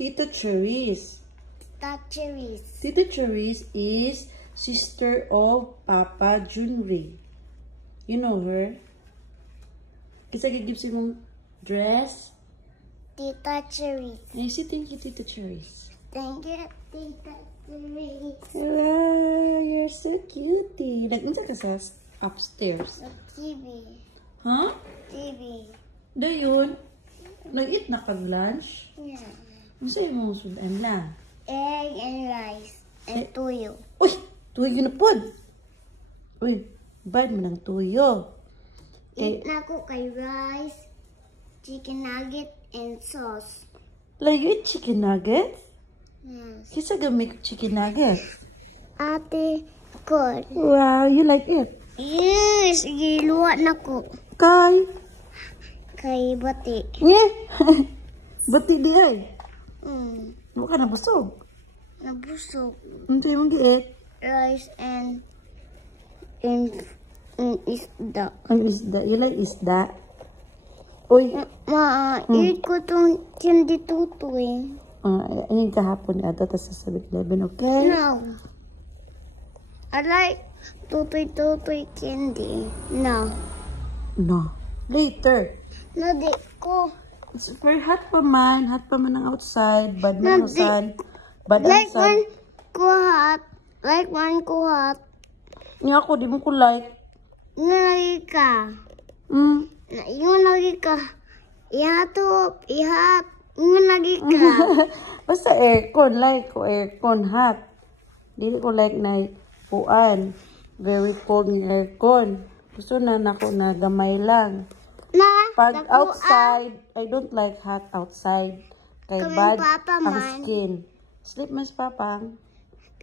Tita Cherise. Tita Cherise is sister of Papa Junri. You know her? Kasi give si mong dress. Tita Cherise. I say thank you, Tita Cherise. Thank you, Tita Cherise. Wow, you're so cutie. Nag-unsa ka sa upstairs? TV. Huh? TV. Dayon, nag-eat na kag-lunch? Yeah. Masa yung mga sudan lang? Egg and rice. And tuyo. Uy! Tuyo na pod! Uy, bad mo ng tuyo. Eat na ko kay rice, chicken nugget, and sauce. Like you eat chicken nuggets? Yes. Kisa gamit chicken nuggets? Ate, good. Wow, you like it? Yes, giluwa na ko. Kay bati. Yeah. Bati di ay. Huwag ka nabusog. Nabusog. Ano tayo mong giit? Rice and isda. Ang isda. You like isda? Uy. Eat ko tong candy tutoy. Ayun kahapon ata tas sa 7-Eleven, okay? No. I like tutoy candy. No. No. Later. No, di ko. It's very hot pa man. Hot pa man ang outside. Bad man No, outside. Bad Like outside. one kuhat. Niya ako, di mo ko like. Ingon lagi ka. Ingon lagi ka. Ihat. Ingon lagi ka. Basta aircon. Like ko aircon. Hot. Dili ko like na puan. Very cold ng aircon. Gusto na nako na gamay lang. Pag outside, I don't like hot outside. Kay bad ang skin. Sleep mas papang.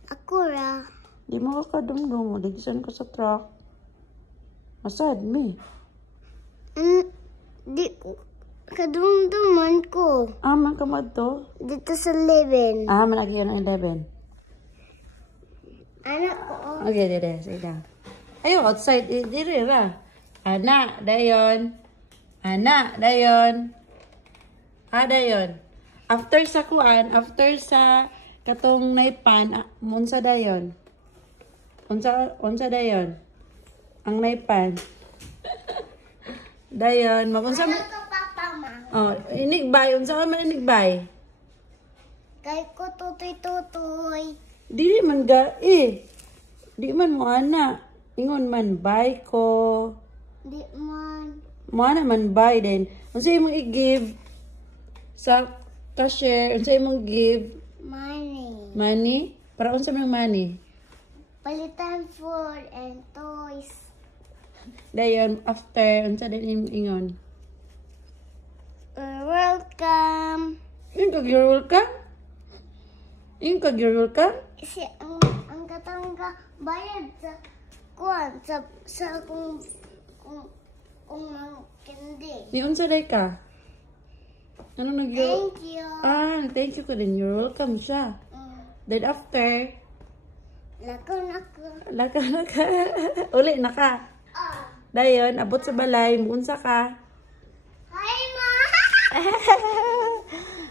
Ako ra. Di mo ka kadumdum mo. Digisan ko sa truck. Masad me. Di ko. Kadumduman ko. Man ka to? Dito sa 11. Managi yun ang 11. Anak ko. Okay, dede. Sige lang. Ayaw, outside. Dire ra. Anak, dayon. Anak, dayon. Dayon. After sa kuan, after sa katong naipan, unsa dayon? Unsa dayon? Ang naipan. Dayon, magunsa mo? Ano to, Papa, Ma? Inigbay. Unsa ka man inigbay? Kay ko tutoy. Dili man di man mo ana. Ingon man buy ko. Di man. Mo ana man buy din. Unsa imong i-give sa cashier? Unsa imong give? Money. Money? Para unsa man money? Palitan food and toys. Dayon after unsa din imong ingon? Welcome. Yung kag you're welcome? Yung kag you're welcome? Si ang katangga bayad sa kuan sa kung candy. Ni unsa day ka? Ano nag Thank you. Thank you ko din. You're welcome siya. Then after, Laka na ka. uli na ka. Dayon, abot sa balay, muunsa ka. Hi, Ma!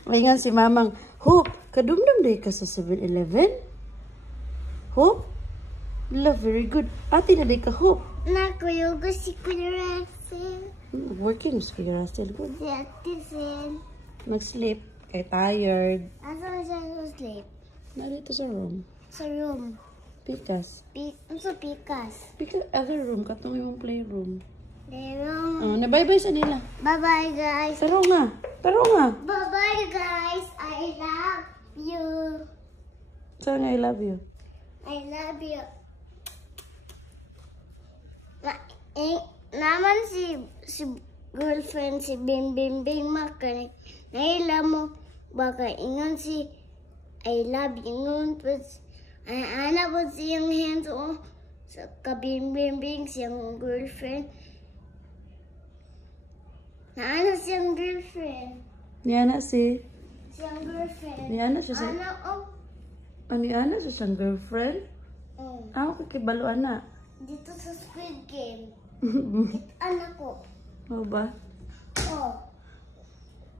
Maingan si mamang, Hope, kadumdum day ka sa 7-Eleven? Hope? Love, very good. Ate na day ka, Hope. Nakuyugo si Kuya Russell. Working, si Kuya Russell. Good. Si Ate Sen. Nag-sleep, kay tired. Asan siya sa sleep? Narito sa room. Sa room. Pikas. Ano sa pikas? Pikas, other room, katong yung playroom. Room. Nabay-bye sa nila. Bye-bye, guys. Taro nga. Bye-bye, guys. I love you. Saan nga I love you? I love you. Naman si girlfriend si Bim makanik. Naila mo baka ingon si I love you ingon tapos ana po siyang hands sa kabim siyang girlfriend. Naana siyang girlfriend. Niana si? Siyang girlfriend. Niana siya sa? Niana siya siyang girlfriend? Okay, balo ana. Dito sa Squid Game. Anak ko. Oo ba? Oh.